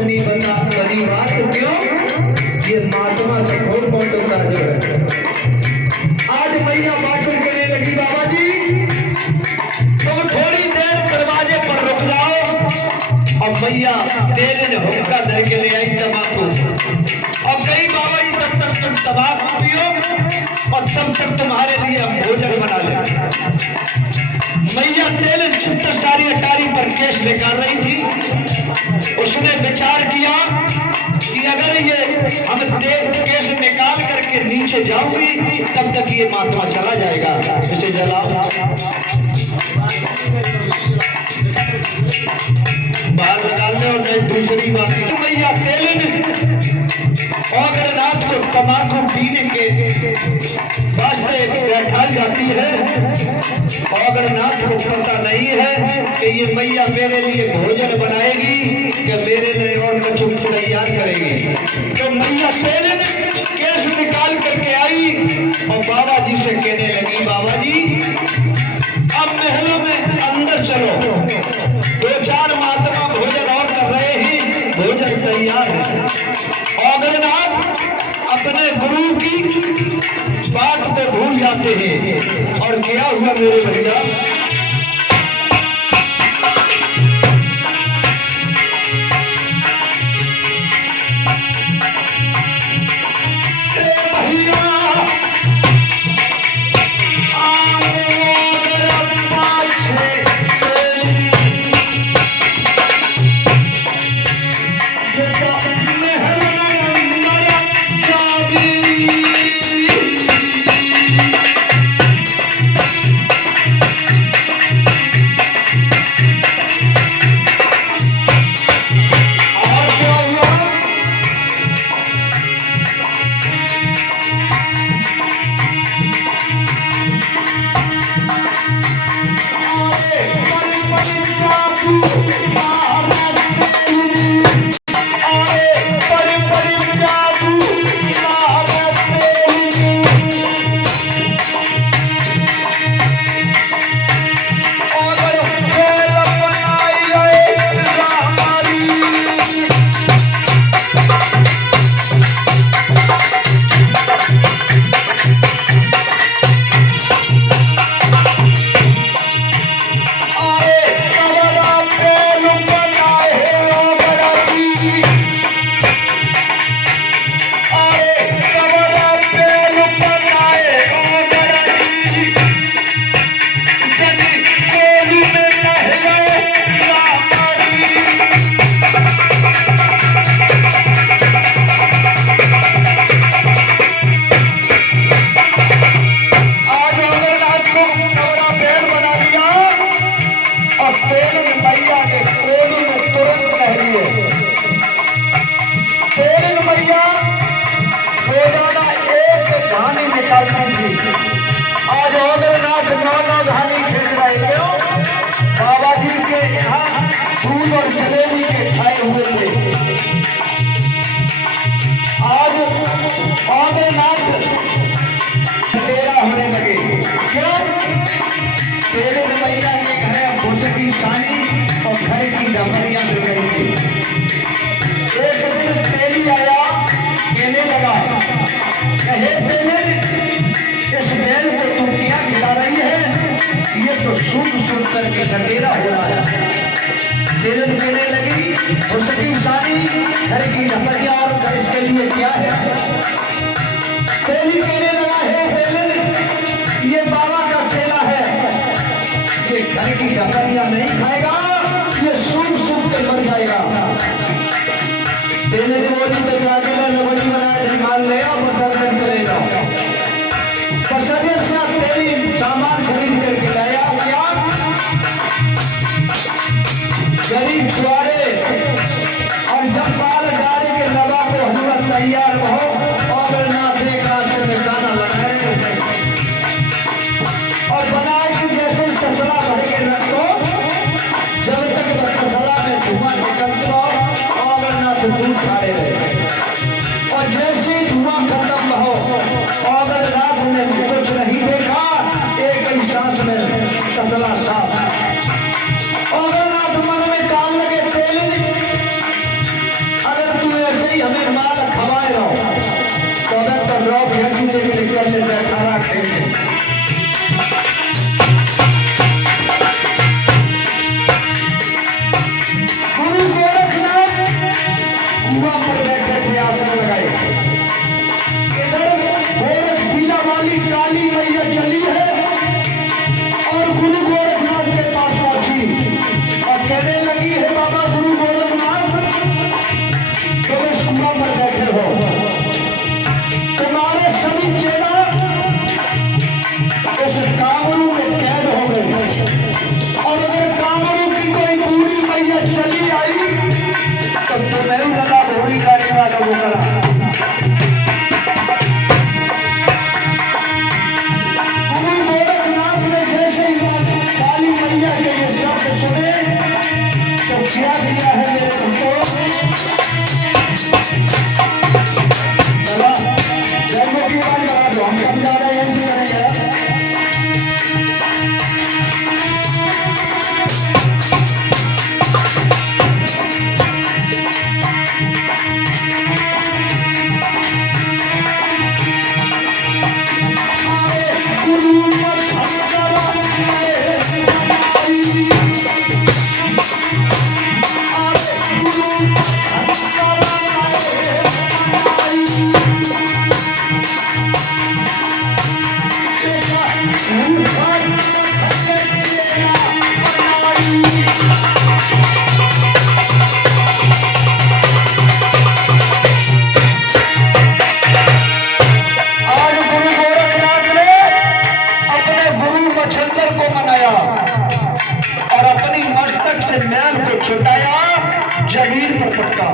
सुनी बता बड़ी बात क्यों, ये महात्मा का खोल कौन टुकड़ा जो है। आज मैया बातचीत कहने लगी, बाबा जी तुम थोड़ी देर दरवाजे पर रुक जाओ। और मैया तेरे ने हुक्का दे के ले आई तंबाकू, और कई बाबा जी तब तक तुम तंबाकू पियो और तब तक तुम्हारे लिए हम भोजन बना ले। मैया तेल छुट्टा सारी अटारी पर केस निकाल रही थी। उसने विचार किया कि अगर ये हम केस निकाल करके नीचे जाऊंगी तब तक ये महात्मा चला जाएगा, इसे जलाओ। बाहर निकालने और नहीं दूसरी बात मैया तेल ने औगरनाथ को तंबाकू पीने के वास्ते बैठा जाती है। औगरनाथ को पता नहीं है कि ये मैया मेरे लिए भोजन बनाएगी कि मेरे लिए और कुछ तैयार करेगी। तो मैया तेरे केस निकाल करके आई और बाबा जी से कहने लगी, बाबा जी अब महलों में अंदर चलो, दो चार महात्मा भोजन और कर रहे हैं, भोजन तैयार है। औगरनाथ अपने गुरु की बात को भूल जाते हैं। और क्या हुआ मेरे भैया, आज औगरनाथ नौ धानी खींच रहे क्यों, बाबा जी के यहाँ दूध और जलेबी के खाए हुए थे। आज औगरनाथ तेरा होने लगे क्यों, तेरे मैया के घर भूस की सानी और घर की डमरियां मिल गई थी। एक दिन तेली आया, कहने लगा, कहे तेले इस बैल को तुम क्या खिला रही है, ये तो सूख सूख करके ढकेला हो रहा है। तेल कहने लगी, उसकी सारी घर की डमरियां और घर इसके लिए क्या है। तेली कहने लगा, है तेल ये बाबा का चेला है, ये घर की डमरियां नहीं खाएगा, ये सूख सूख कर मर जाएगा। तेल बोली तो जाके लवड़ी बनाए मान ले और बसर कर चले जाओ। बसरे से तेरी सामान खरीद करके लाया, क्या गरीब छुआरे और जब बाल गाड़ी के दवा को हुआ तैयार हो और नाथ एक हाथ से निशाना लगाए और बनाए कि जैसे तसला भर के रखो, जब तक तसला में धुआं निकलता और नाथ दूध खाए रहे। और जैसे धुआं खत्म हो और रात ने कुछ नहीं देखा, एक ही सांस में तसला साफ। और रात मन में डाल लगे तेल, जमीन पर पटका,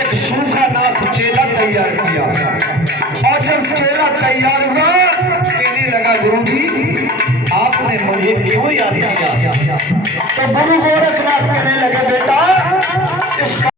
एक सूखा नाथ चेला तैयार किया। और जब चेला तैयार हुआ, कहने लगा गुरु जी आपने मुझे क्यों याद किया? तो गुरु गोरखनाथ कहने लगे बेटा इस